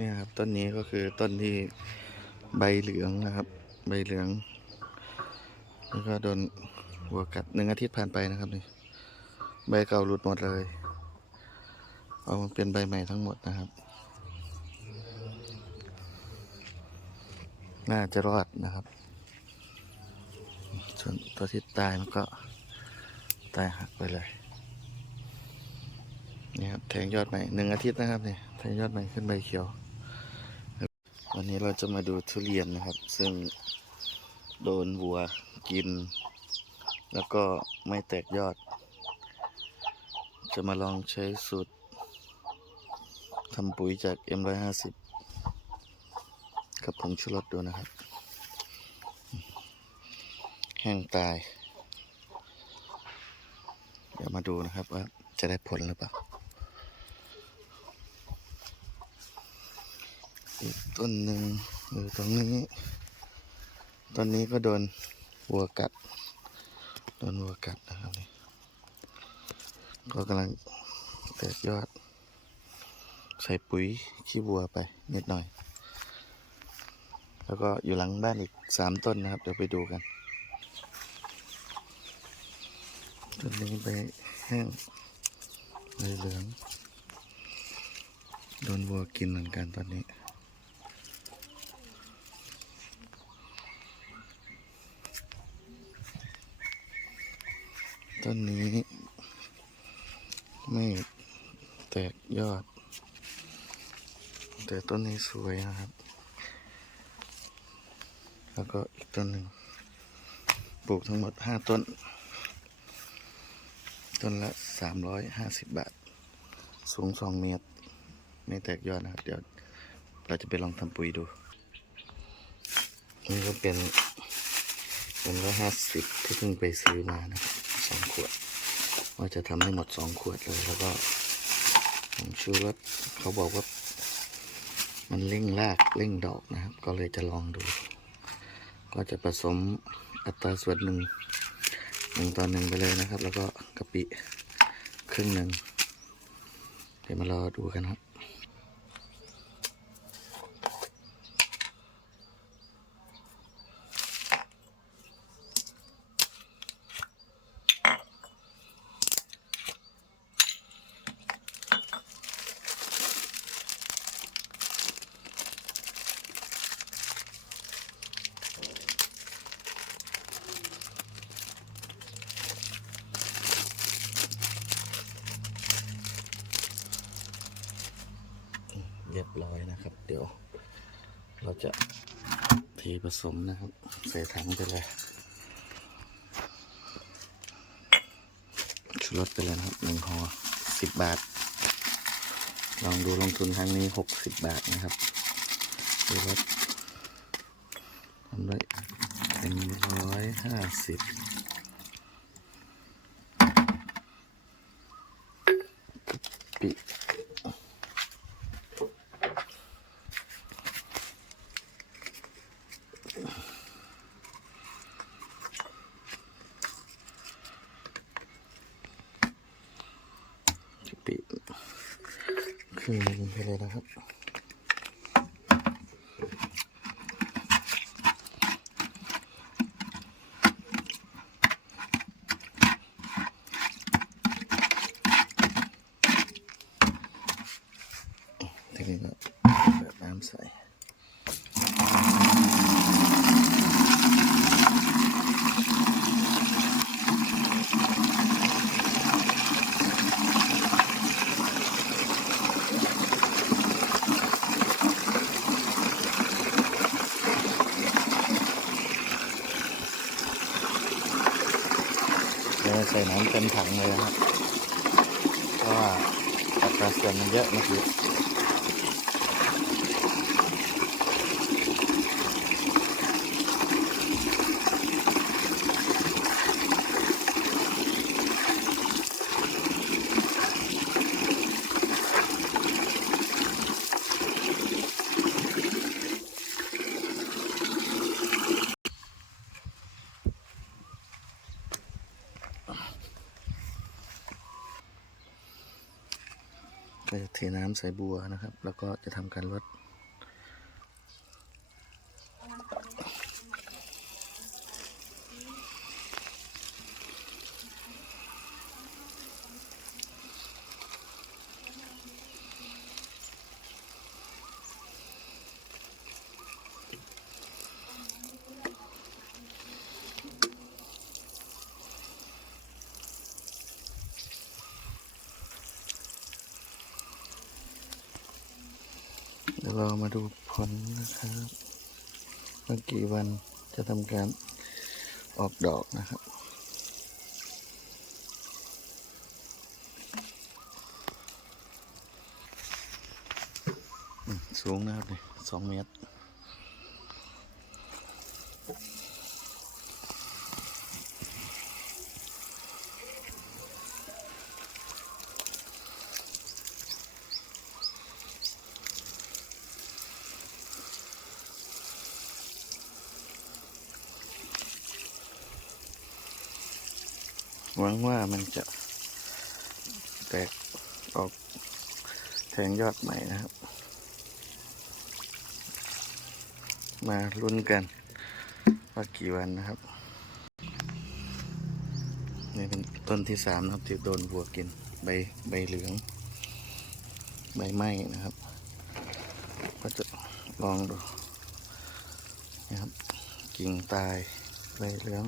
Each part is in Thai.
เนี่ยครับต้นนี้ก็คือต้นที่ใบเหลืองนะครับ ใบเหลือง แล้วก็โดนวัวกัดหนึ่งอาทิตย์ผ่านไปนะครับนี่ใบเก่าหลุดหมดเลย เอามาเป็นใบใหม่ทั้งหมดนะครับ น่าจะรอดนะครับ ส่วนตัวที่ตายมันก็ตายหักไปเลยนี่ครับแทงยอดใหม่หนึ่งอาทิตย์นะครับเนี่ยแทงยอดใหม่ขึ้นใบเขียว วันนี้เราจะมาดูทุเรียนนะครับ ซึ่งโดนวัวกิน แล้วก็ไม่แตกยอด จะมาลองใช้สูตรทำปุ๋ยจาก M150 กับผงชูรสดูนะครับ แห้งตาย เดี๋ยวมาดูนะครับว่าจะได้ผลหรือเปล่า อีก ต้นหนึ่งอยู่ตรงนี้ต้นนี้ก็โดนวัวกัด โดนวัวกัดนะครับนี่ก็กำลังแตกยอด ใส่ปุ๋ยขี้วัวไปนิดหน่อย แล้วก็อยู่หลังบ้านอีกสามต้นนะครับ เดี๋ยวไปดูกันต้นนี้ไปแห้งใบเหลือง โดนวัวกินเหมือนกันตอนนี้นี้ไม่แตกยอด แต้นนี้สวยนะครับ แล้วก็อีกต้นหนึ่งปลูกทั้งหมดห้าต้น ต้นละสามร้อยห้าสิบบาท สูงสองเมตร ไม่แตกยอดนะครับ เดี๋ยวเราจะไปลองทำปุ๋ยดู นี่ก็เป็นเป็นร้อยห้าสิบที่เพิ่งไปซื้อมานะสองขวด ว่าจะทำให้หมดสองขวดเลยแล้วก็ผมชูรสเขาบอกว่า มันเร่งรากเร่งดอกนะครับ ก็เลยจะลองดู ก็จะผสมอัตราส่วนหนึ่งหนึ่งต่อหนึ่งไปเลยนะครับ แล้วก็กะปิครึ่งหนึ่งเดี๋ยวมารอดูกันครับ เร้อยนะครับ เดี๋ยว เราจะเทผสมนะครับ ใส่ถังไปเลยชูรสไปเลยนะครับหนึ่งห่อสิบบาท ลองดูลงทุนครั้งนี้หกสิบบาทนะครับชูรสทำได้เป็นร้อยห้าสิบปิ กะปิ ครึ่งหนึงไปเลยนะครับทีนี้ก็แบบน้ำใส่ ใส่น้ำเต็มถังเลยนะครับเพราะว่าอัตราส่วนมันเยอะเมื่อกี้ ก็จะเทน้ำใส่บัวนะครับ แล้วก็จะทำการลด ยวเรามาดูผลนะครับว่ากี่วันจะทำการออกดอกนะครับสูงนะครับนี่สองเมตร หวังว่ามันจะแตกออกแทงยอดใหม่นะครับ มาลุ้นกันว่ากี่วันนะครับ นี่เป็นต้นที่สามนะครับที่โดนบัวกินใบใบเหลือง ใบไหม้นะครับ ก็จะลองดูนะครับกิ่งตายใบเหลือง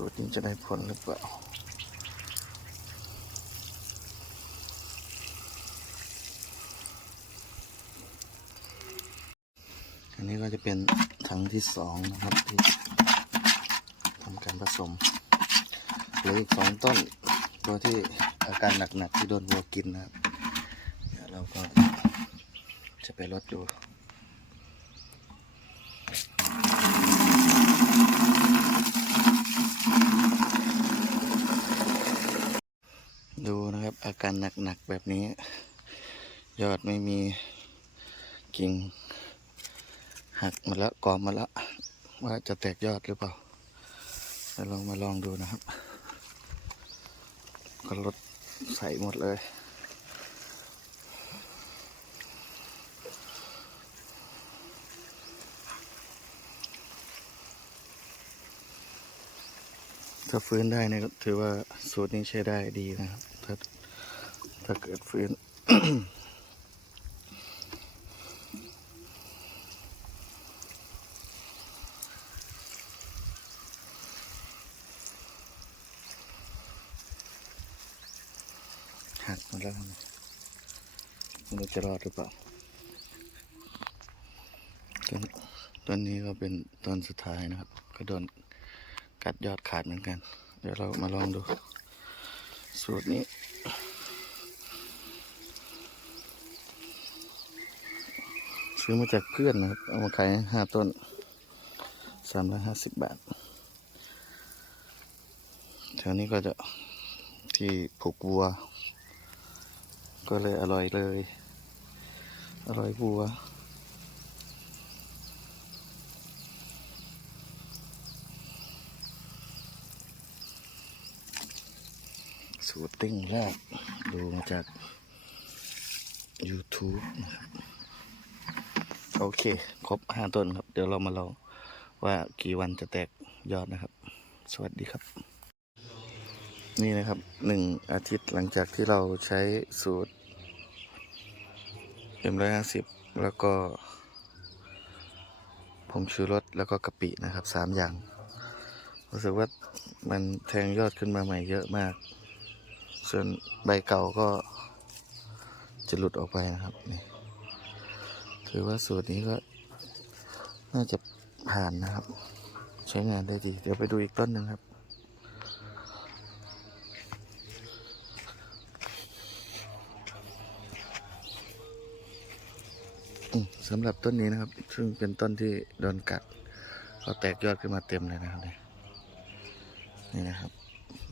สูตรนี้จะได้ผลหรือเปล่าอันนี้ก็จะเป็นถังที่สองนะครับที่ทำการผสมเหลืออีกสองต้นตัวที่อาการหนักๆที่โดนวัวกินนะครับเดี๋ยวเราก็จะไปลดดู ดูนะ ครับ อาการหนักๆแบบนี้ ยอดไม่มีกิ่งหักมาแล้วกอบมาแล้ว ว่าจะแตกยอดหรือเปล่าเดี๋ยวลองมาลองดูนะครับ ก็ลดใส่หมดเลยถ้าฟื้นได้เนี่ยก็ถือว่าสูตรนี้ใช้ได้ดีนะครับ ถ้าเกิดฟื้นหักมาแล้วนะไม่รู้จะรอดหรือเปล่าต้นต้นนี้ก็เป็นต้นสุดท้ายนะครับ ก็โดนกัดยอดขาดเหมือนกัน เดี๋ยวเรามาลองดู สูตรนี้ ซื้อมาจากเพื่อนนะครับ เอามาขายห้าต้นสามร้อยห้าสิบบาทแถวนี้ก็จะที่ผูกวัว ก็เลยอร่อยเลย อร่อยบัวสูตรติ้งแรกดูมาจาก YouTube นะครับ โอเค ครบห้าต้นครับ เดี๋ยวเรามาลองว่ากี่วันจะแตกยอดนะครับ สวัสดีครับ นี่นะครับหนึ่งอาทิตย์หลังจากที่เราใช้สูตรเอ็มร้อยห้าสิบแล้วก็ผงชูรสแล้วก็กะปินะครับสามอย่าง รู้สึกว่ามันแทงยอดขึ้นมาใหม่เยอะมาก ส่วนใบเก่าก็จะหลุดออกไปนะครับนี่ ถือว่าสูตรนี้ก็ น่าจะผ่านนะครับ ใช้งานได้ดี เดี๋ยวไปดูอีกต้นหนึ่งครับ สำหรับต้นนี้นะครับ ซึ่งเป็นต้นที่โดนกัดเขาแตกยอดขึ้นมาเต็มเลยนะครับนี่นะครับ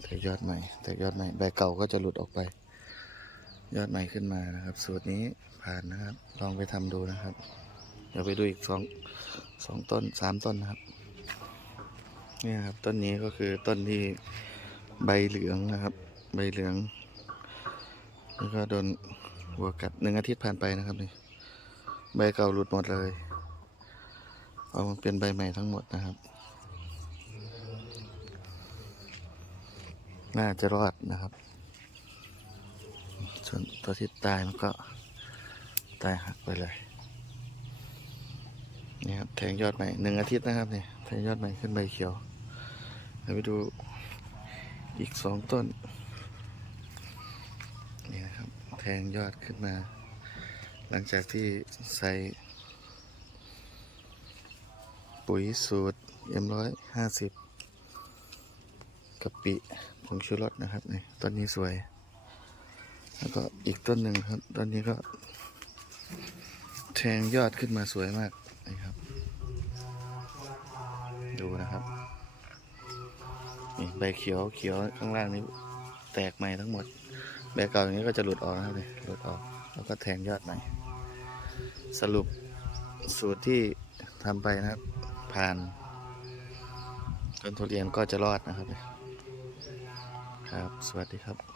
แตกยอดใหม่ แตกยอดใหม่ ใบเก่าก็จะหลุดออกไป ยอดใหม่ขึ้นมานะครับ สูตรนี้ ผ่านนะครับ ลองไปทำดูนะครับ เดี๋ยวไปดูอีกสองสองต้นสามต้นนะครับนี่ครับต้นนี้ก็คือต้นที่ใบเหลืองนะครับ ใบเหลือง แล้วก็โดนวัวกัดหนึ่งอาทิตย์ผ่านไปนะครับนี่ใบเก่าหลุดหมดเลยเอามาเป็นใบใหม่ทั้งหมดนะครับ น่าจะรอดนะครับ ส่วนตัวที่ตายมันก็ ตายหักไปเลยนี่ครับแทงยอดใหม่หนึ่งอาทิตย์นะครับเนี่ยแทงยอดใหม่ขึ้นใบเขียวเดี๋ยวไปดูอีกสองต้นนี่นะครับแทงยอดขึ้นมา หลังจากที่ใส่ปุ๋ยสูตรเอ็มร้อยห้าสิบกะปิผงชูรสนะครับนี่ต้นนี้สวย แล้วก็อีกต้นหนึ่งครับ ต้นนี้ก็ แทงยอดขึ้นมาสวยมากนะครับ ดูนะครับนี่ใบเขียวเขียวข้างล่างนี้แตกใหม่ทั้งหมดใบเก่าอย่างนี้ก็จะหลุดออกนะครับนี่หลุดออกแล้วก็แทงยอดใหม่ สรุปสูตรที่ทำไปนะครับ ผ่านต้นทุเรียนก็จะรอดนะครับ ครับ สวัสดีครับ